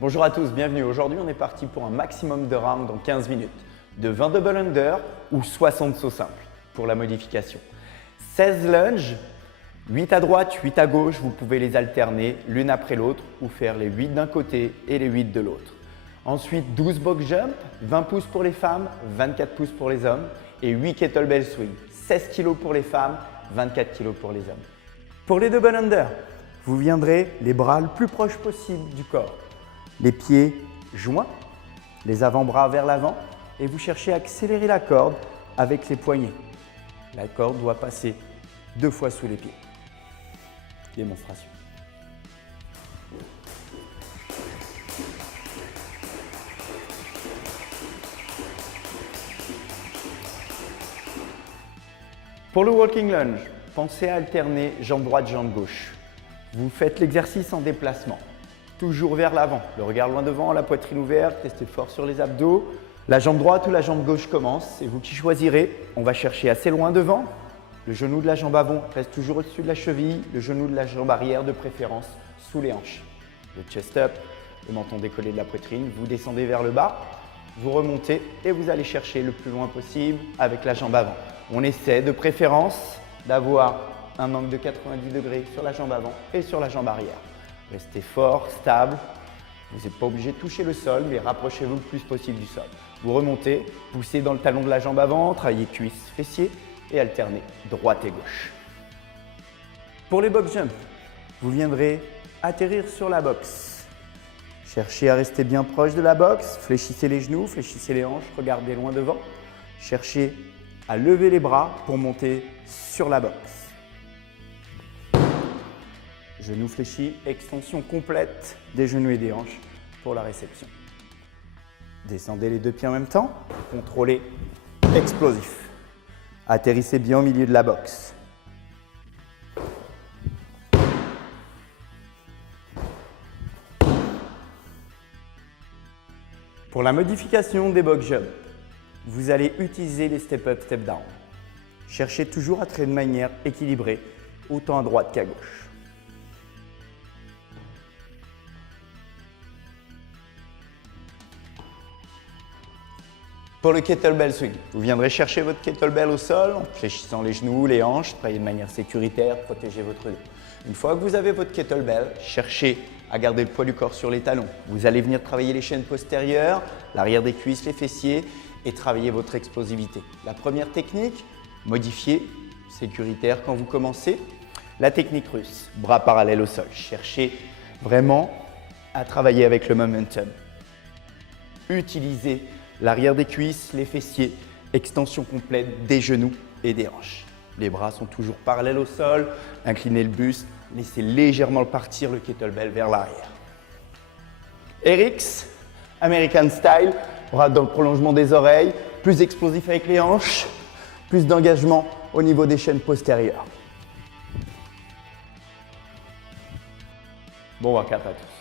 Bonjour à tous, bienvenue. Aujourd'hui, on est parti pour un maximum de rounds dans 15 minutes, de 20 double under ou 60 sauts simples pour la modification. 16 lunges, 8 à droite, 8 à gauche, vous pouvez les alterner l'une après l'autre ou faire les 8 d'un côté et les 8 de l'autre. Ensuite, 12 box jump, 20 pouces pour les femmes, 24 pouces pour les hommes et 8 kettlebell swing, 16 kg pour les femmes, 24 kg pour les hommes. Pour les double under, vous viendrez les bras le plus proche possible du corps. Les pieds joints, les avant-bras vers l'avant et vous cherchez à accélérer la corde avec les poignets. La corde doit passer 2 fois sous les pieds. Démonstration. Pour le walking lunge, pensez à alterner jambe droite, jambe gauche. Vous faites l'exercice en déplacement. Toujours vers l'avant, le regard loin devant, la poitrine ouverte, restez fort sur les abdos. La jambe droite ou la jambe gauche commence, c'est vous qui choisirez. On va chercher assez loin devant. Le genou de la jambe avant reste toujours au-dessus de la cheville, le genou de la jambe arrière de préférence sous les hanches. Le chest up, le menton décollé de la poitrine, vous descendez vers le bas, vous remontez et vous allez chercher le plus loin possible avec la jambe avant. On essaie de préférence d'avoir un angle de 90 degrés sur la jambe avant et sur la jambe arrière. Restez fort, stable. Vous n'êtes pas obligé de toucher le sol, mais rapprochez-vous le plus possible du sol. Vous remontez, poussez dans le talon de la jambe avant, travaillez cuisses, fessiers et alternez droite et gauche. Pour les box jumps, vous viendrez atterrir sur la box. Cherchez à rester bien proche de la box, fléchissez les genoux, fléchissez les hanches, regardez loin devant. Cherchez à lever les bras pour monter sur la box. Genoux fléchis, extension complète des genoux et des hanches pour la réception. Descendez les deux pieds en même temps, contrôlez, explosif. Atterrissez bien au milieu de la box. Pour la modification des box jumps, vous allez utiliser les step up, step down. Cherchez toujours à traiter de manière équilibrée, autant à droite qu'à gauche. Pour le kettlebell swing, vous viendrez chercher votre kettlebell au sol en fléchissant les genoux, les hanches, travaillez de manière sécuritaire, protégez votre dos. Une fois que vous avez votre kettlebell, cherchez à garder le poids du corps sur les talons. Vous allez venir travailler les chaînes postérieures, l'arrière des cuisses, les fessiers et travailler votre explosivité. La première technique, modifier, sécuritaire quand vous commencez. La technique russe, bras parallèles au sol. Cherchez vraiment à travailler avec le momentum. Utilisez l'arrière des cuisses, les fessiers, extension complète des genoux et des hanches. Les bras sont toujours parallèles au sol, inclinez le buste, laissez légèrement partir le kettlebell vers l'arrière. RX, American Style, bras dans le prolongement des oreilles, plus explosif avec les hanches, plus d'engagement au niveau des chaînes postérieures. Bon workout à tous.